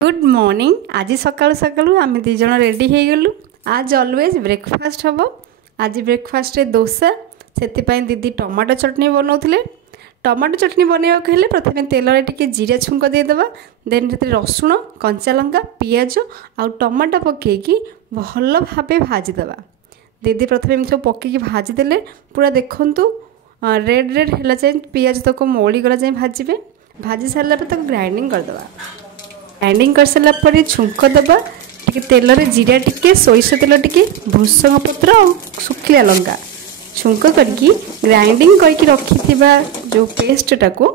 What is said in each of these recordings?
Good morning. आज सकाळु सकाळु आम these ready हो गलु। आज ऑलवेज ब्रेकफास्ट हम। आज ब्रेकफास्ट रे डोसा से दीदी टमाटो चटनी बनाऊे। टमाटो चटनी बनवाक हेले प्रथम तेल टे जीरा छुंक देदेबा, देन रसुण कंचा लंका पियाज आउ टमाटो पकईकी भल भाव भाजीदेवा। दीदी प्रथम एम सब पकईकी भाजीदे पूरा देखु रेड रेड है जाए पियाज तक मौली गला जाए भाजबे। भाजी सारा तक ग्राइंडिंग करदे। ग्राइंडिंग कर सारा पर छुंक दबा टिके तेल रे जीरा टिके सोरिष तेल टिके भृषंग पत्र और सुखिला लंका छुंक करके ग्राइंडिंग करके रखी जो पेस्टा को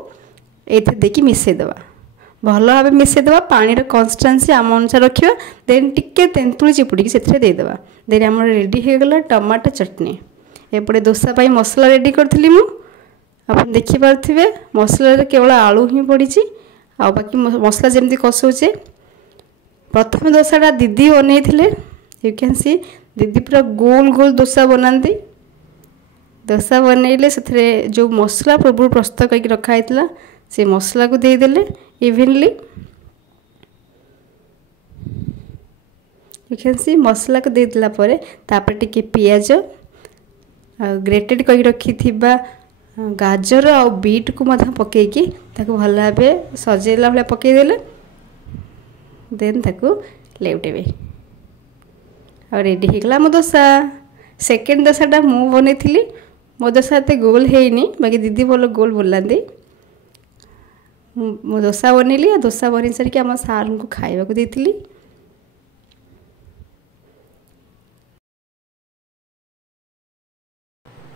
ये देखिए मिसेदेवा। भल भाव मिसेदेवा। पानी कन्सिस्टेंसी आम अनुसार रखा। देन टिके तेंतुली चिपुड़ी से देदेवा। देन आम रेडी हो गला टमाटो चटनी। एपटे डोसा पाई मसला रेडी करी आप देखिपे। मसला केवल आलू ही पड़ी आ बाकी मसला जमी कषाऊे। प्रथम डोसाटा दीदी बनई थे। यू कैन सी दीदी पूरा गोल गोल डोसा बनाती। डोसा बनइले से जो मसला पूर्व प्रस्तुत करके रखाई से मसला को देदेले इवेनली। यू कैन सी मसला को देदेला टिके पियाज ग्रेटेड करके रखी गाजर आ बीट को पकईकी भल भाव सजेला भाया पकईदे। देन ताकू लेउटेबे और रेडी हो गला मो डोसा। सेकेंड डोसाटा मु बनई। मो डोसा एत गोल हैनी, बाकी दीदी भल गोल बोलांती। मो डोसा बनइली। डोसा बन सारिक आम सार को खाइबा को देइतिली।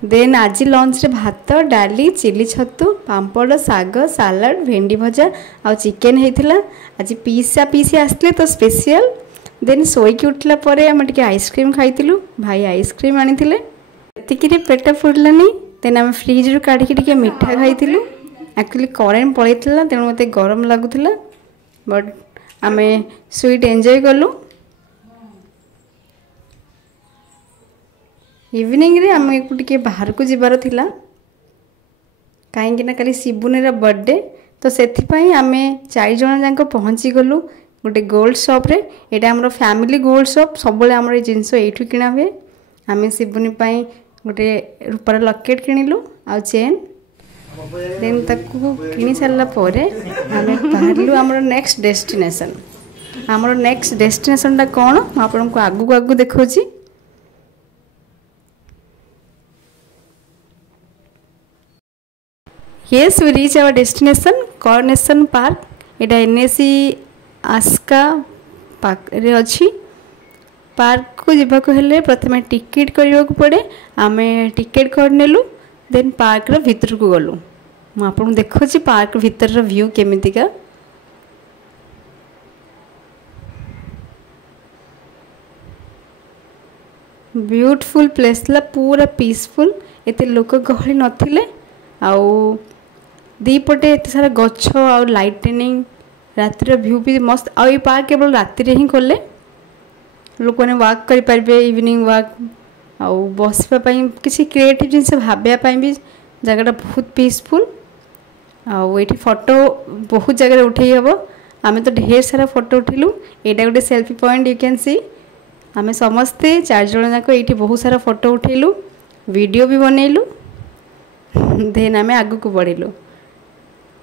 देन आज लंच रे भात डाली चिली छतु पापड़ साग सालाड भेंडी भजा आ चिकेन होता। आज पीसा पीसी आसते तो स्पेशल। देन शोईकी उठला आम टे आइसक्रीम खाइलु। भाई आइसक्रीम आनी एतिक पेट फुड़लानी। देन आम फ्रिज रू काढ़ी मिठा खाइलु। एक्चुअली करेन्ट पलैला तेणु मत गरम लगुला बट आम स्वीट एंजॉय कलु। इवनिंग रे आम टे बाहर को जीवार थिला कहीं कल शिबुनीर बर्थडे तो से आम 4 जन जाक पहुँची गलु गोटे गोल्ड शॉप रे। यहाँ आम फैमिली गोल्ड शॉप सब आम जिनस यू किना हुए। आम शिबुनी गोटे रूपार लकेट किणिलु आ चेन। देन ताकू किणी सारापर आम बाहरलु आमर नेक्स्ट डेस्टिनेशन। आमर नेक्स्ट डेस्टिनेशनटा कौन आपको आगू आगू देखौची। Yes, we reach our destination Coronation Park। Etah NAC Aska park रे अच्छी। पार्क को जीवा को हेले प्रथम टिकेट करने को पड़े। आम टिकेट करनेलु। देन पार्क रो भीतर को गलु। मु आपन देखौची पार्क भीतर रो व्यू केमितिका। ब्यूटीफुल प्लेस ला पूरा पीसफुल। एते लोक गहली नथिले आउ दीपटे एत सारा गछ आउ लाइटनिंग रातिर व्यू भी मस्त। आ पार्क केवल राति रे ही खोले। लोक मैंने वाक करें इवनिंग वाक आउ बसवाई किसी क्रिएटिव जिनस भावाई भी जगह बहुत पीसफुल। आउ फोटो बहुत जगह उठे हम। आम तो ढेर सारा फोटो उठेलु। यहाँ गोटे selfie point you can see. आम समस्ते 4 जन जाक ये बहुत सारा फोटो उठेलु वीडियो भी बनइलु। देन आम आग को बढ़लु।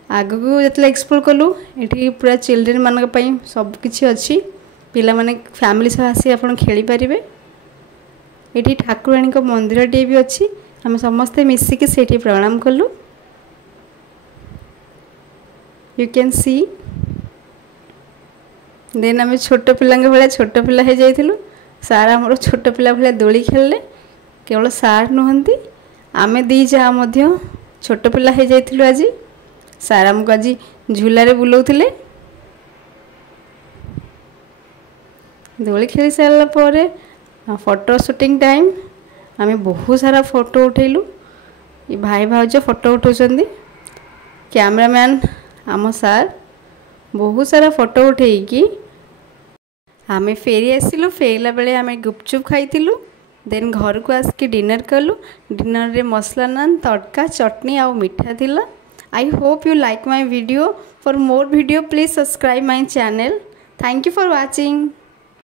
आग को जो एक्सप्लोर कलु ये पूरा चिल्ड्रेन मान सबकि अच्छी। पिला माने फैमिली सह आसी आप खेली पारे। ये ठाकुराणी मंदिर टे भी अच्छी। आम समस्ते मिसिकी से प्रणाम कलु। You can see. देन आम छोट पिला भाया छोट पिला हो जाइलु। सार आमर छोट पिला भाया दोली खेलले। केवल सार नुहंती आमे दी जा छोट पिला हो जाइलु। आज सार आमको आज झूलारे बुलाउथिले। दोली खेली सारा पर फोटो शूटिंग टाइम आम बहुत सारा फोटो उठेलु। ये भाई भाउज फोटो उठाउछंदी। कैमरामैन आम सार बहुत सारा फोटो उठेकी आम फेरी आसिलु। फेरला बेले आम गुपचुप खाइलु। देन घर को आसिक डिनर कलु। डिनर रे मसला नान तड़का चटनी आ मिठा थिला। I hope you like my video. For more video please subscribe my channel. Thank you for watching.